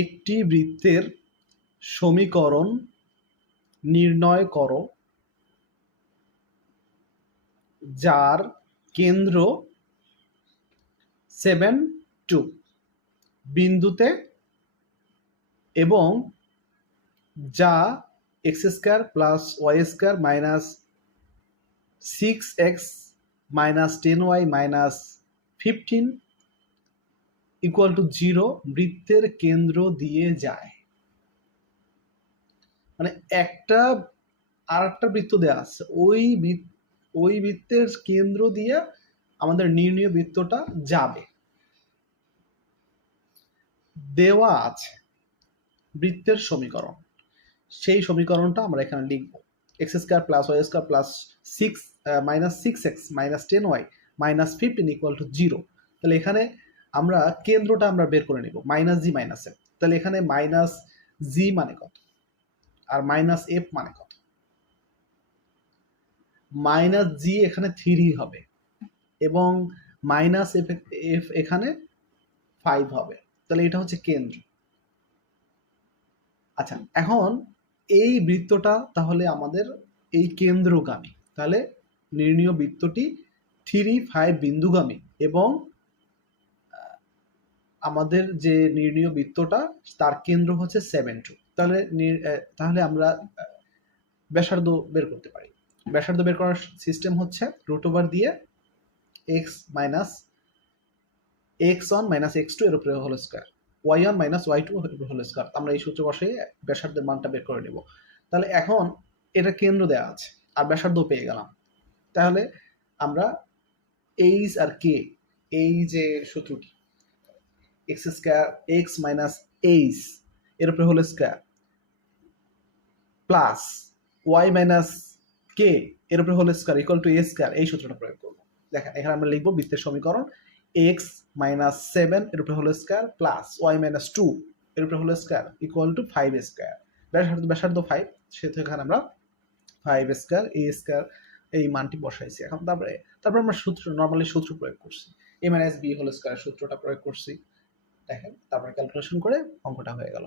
একটি বৃত্তের সমীকরণ নির্ণয় করো যার কেন্দ্র 7, 2 বিন্দুতে এবং যা x² plus y² minus 6x minus 10y minus 15 equal to 0 বৃত্তের কেন্দ্র দিয়ে যায়। মানে একটা আর একটা বৃত্ত দেওয়া আছে, ওই বৃত্তের কেন্দ্র দিয়ে আমাদের নির্ণীয় বৃত্তটা যাবে। দেওয়া আছে বৃত্তের সমীকরণ, সেই সমীকরণটা আমরা এখানে লিখব। x² plus y² plus 6 minus 6x minus 10y minus 15 equal to 0। তাহলে এখানে আমরা কেন্দ্রটা আমরা বের করে নিব, মাইনাস জি মাইনাস এফ। তাহলে এখানে মাইনাস জি মানে কত আর মাইনাস এফ মানে কত? মাইনাস জি এখানে 3 হবে এবং মাইনাস এফ এখানে 5 হবে। তাহলে এটা হচ্ছে কেন্দ্র। আচ্ছা, এখন এই বৃত্তটা তাহলে আমাদের এই কেন্দ্রগামী, তাহলে নির্ণীয় বৃত্তটি 3, 5 বিন্দুগামী এবং আমাদের যে নির্ণীয় বৃত্তটা তার কেন্দ্র হচ্ছে 7, 2। তাহলে আমরা ব্যাসার্ধ বের করতে পারি। ব্যাসার্ধ বের করার সিস্টেম হচ্ছে রুট ওভার দিয়ে x1 মাইনাস x2 এর উপরে whole square, y1 minus y2 whole square. আমরা এই সূত্র বসিয়ে ব্যাসার্ধের মানটা বের করে নেব। তাহলে এখন এটা কেন্দ্র দেওয়া আছে আর ব্যাসার্ধ পেয়ে গেলাম। তাহলে আমরা এইচ আর কে, এই যে সূত্রটি x মাইনাস এইচ এর উপরে whole square plus y minus k এর উপরে whole square equal to a square, এই সূত্রটা প্রয়োগ করব। দেখেন এখানে আমরা লিখব বৃত্তের সমীকরণ x মাইনাস 7 এর উপরে whole square plus y minus 2 এর উপরে whole square equal to 5 square. ব্যাসার্ধ 5, সেহেতু এখানে আমরা 5 স্কয়ার a স্কয়ার এই মানটি বসাইছি। এখন তারপরে আমরা নর্মালি সূত্র প্রয়োগ করছি, a minus b whole square সূত্রটা প্রয়োগ করছি। দেখেন তারপরে ক্যালকুলেশন করে অঙ্কটা হয়ে গেল।